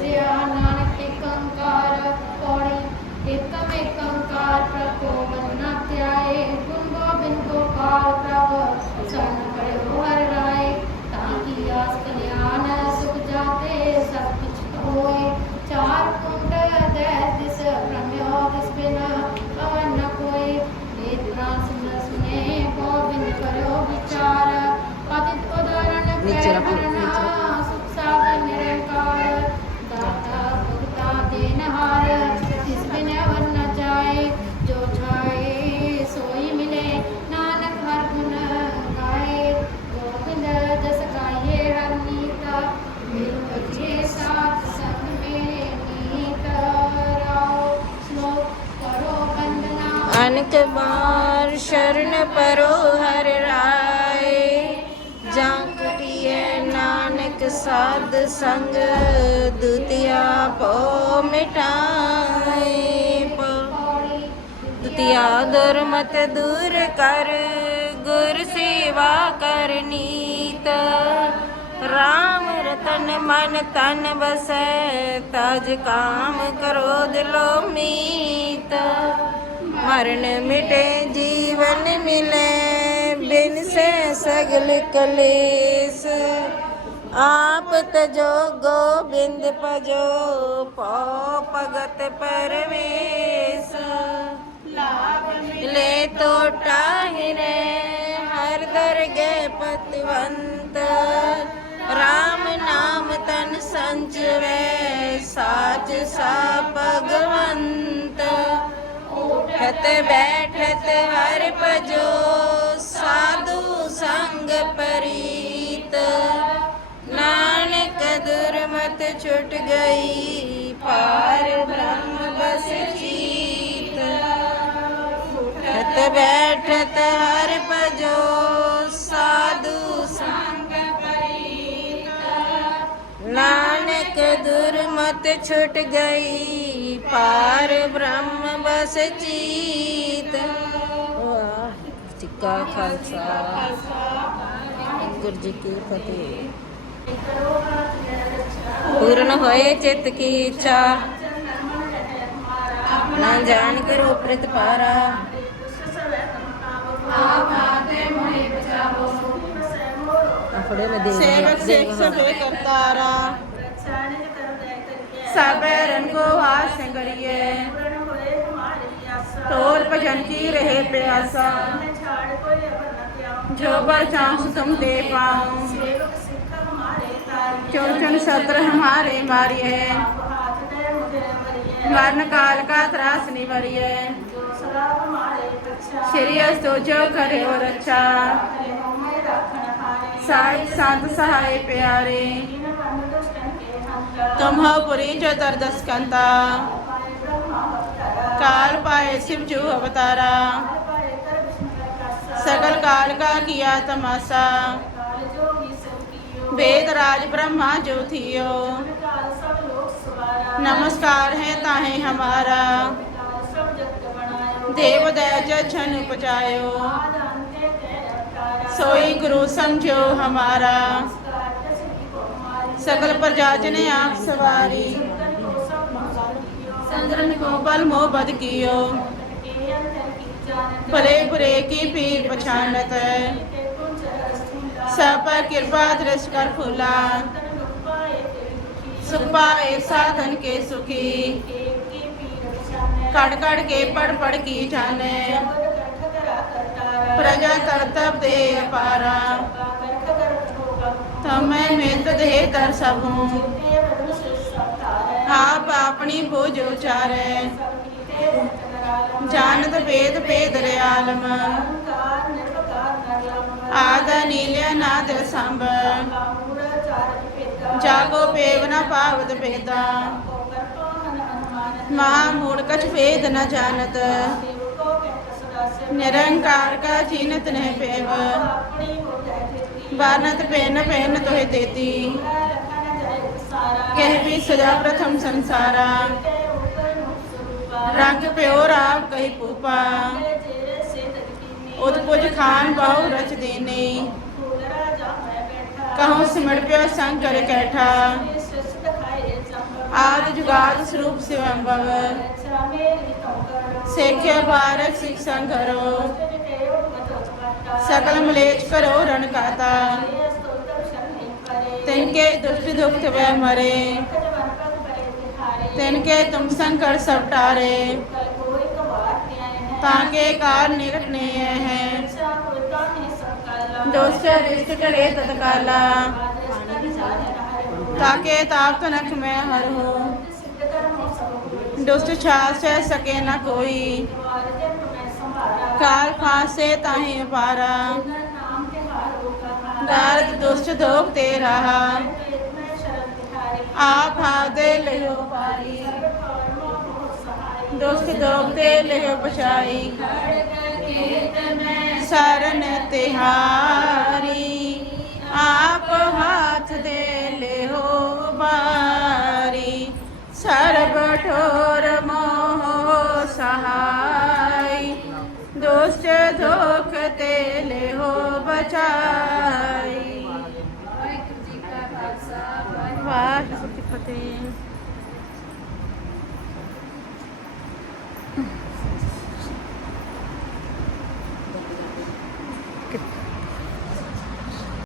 Yeah. ਬੰਦਨਾ ਬਾਰ ਸ਼ਰਨ ਪਰੋ ਹਰ ਰਾਏ, ਜਾਂ ਕਟਿਐ ਨਾਨਕ ਸਾਧ ਸੰਗ, ਦੁਤਿਆ ਪੋ ਮਿਟਾਏ ਪੋ ਦੁਰਮਤ ਦੂਰ ਕਰ, ਗੁਰ ਸੇਵਾ ਕਰਨੀਤ ਰਾਮ ਰਤਨ ਮਨ ਤਨ ਬਸੈ, ਤਜ ਕਾਮ ਕਰੋ ਦਿਲੋ ਮੀਤ। मरण मिटे, जीवन मिले, बिन से सगल कलेस। आप तजो गोविंद पजो, पौ भगत परवेश ले तो टाहिरे हर दर गे पतवंत। राम नाम तन संचवे साच सा ਉਠਤ ਬੈਠਤ ਹਰ ਭਜੋ ਸਾਧੂ ਸੰਗ ਪਰੀਤ ਨਾਨਕ ਦੁਰਮਤ ਛੁਟ ਗਈ ਪਾਰ ਬ੍ਰਹਮ ਬਸ ਜੀਤ ਉਠਤ ਬੈਠਤ ਹਰ ਭਜੋ ਸਾਧੂ ਸੰਗ ਪਰੀਤ ਨਾਨਕ ਦੁਰਮਤ ਛੁਟ ਗਈ ਪਾਰ ਬ੍ਰਹਮ ਬਸ ਚੀਤ ਵਾਹਿਗੁਰੂ ਜੀ ਕਾ ਖਾਲਸਾ। ਵਾਹਿਗੁਰੂ ਜੀ ਕੀ ਫਤਿਹ। ਪੂਰਨ ਹੋਏ ਚਿੱਤ ਕੀ ਇੱਛਾ। ਨਾ ਜਾਣ ਕਰੋ ਪ੍ਰਤਪਾਰਾ। ਫੜੇ ਮੈਂ ਦੇ ਸੇਵਕ ਸਿੱਖ ਸਭੇ ਕਰਤਾਰਾ। ਸਭੈ ਰੰਗੋ रहे प्यासा। जो पर चाहूँ तुम दे पाओ। चौचन सत्र हमारे मारिए। मरण काल का त्रास नहीं निवरिए। श्री अस्तु जो करे और अच्छा। संत सहाय प्यारे। तुम हो पुरी जो दर्दस्कंता काल पाए शिव जो अवतारा। सकल काल का किया तमाशा। वेद राज ब्रह्मा जो थियो। नमस्कार है ताहे हमारा। देव दया छन उपजायो। सोई गुरु समझो हमारा। सकल प्रजा ने आप सवारी। चंद्रन को बल मोह बद कियो। भले बुरे की पीर पछानत सब कृपा दृष्ट कर फूला। सुख पाए साधन के सुखी। कड़ कड़ के पढ़ पढ़ की जाने। प्रजा करतब दे पारा। तमें मित दे दर सबू। ਆਪ ਆਪਣੀ ਬੋਝ ਉਚਾਰੈ। ਜਾਣਤ ਭੇਦ ਭੇਦ ਰਿਆਲਮ ਆਦਾ ਨੀਲਿਆ ਨਾਦ ਸੰਭ। ਜਾਗੋ ਪੇਵ ਨਾ ਪਾਵਤ ਭੇਦਾ। ਮਾ ਮੂੜ ਕਛ ਭੇਦ ਨ ਜਾਣਤ। ਨਿਰੰਕਾਰ ਕਾ ਜੀਨਤ ਨਹਿ ਪੇਵ। ਬਾਨਤ ਪੈਨ ਪੈਨ ਤੋਹਿ ਦੇਤੀ કહેવી સજા પ્રથમ સંસારા રંગ પ્યો રાવ કહી પૂપા उदपुज खान बहु रच देने। कहो सिमर प्यो संग कर कैठा। आदि जुगाद स्वरूप शिवम भव सेख्य बारक सिख शिक्षा करो सकल मलेच करो रण काता। तिनके दुष्ट दुख वह मरे। तिनके तुम संकर सब टारे। ताके कार निकट नहीं है। दोस्त रिष्ट करे तत्काला। ताके ताप तनक में हर हो। दुष्ट छास सके न कोई। काल फांसे ताहि पारा दारद दुष्ट दोख ते रहा। आप हादे लियो पारी। दुष्ट दोख ते लियो बचाई शरण तिहारी। आप हाथ दे ले हो बारी। सर्व ठोर मोह सहाय। Bye.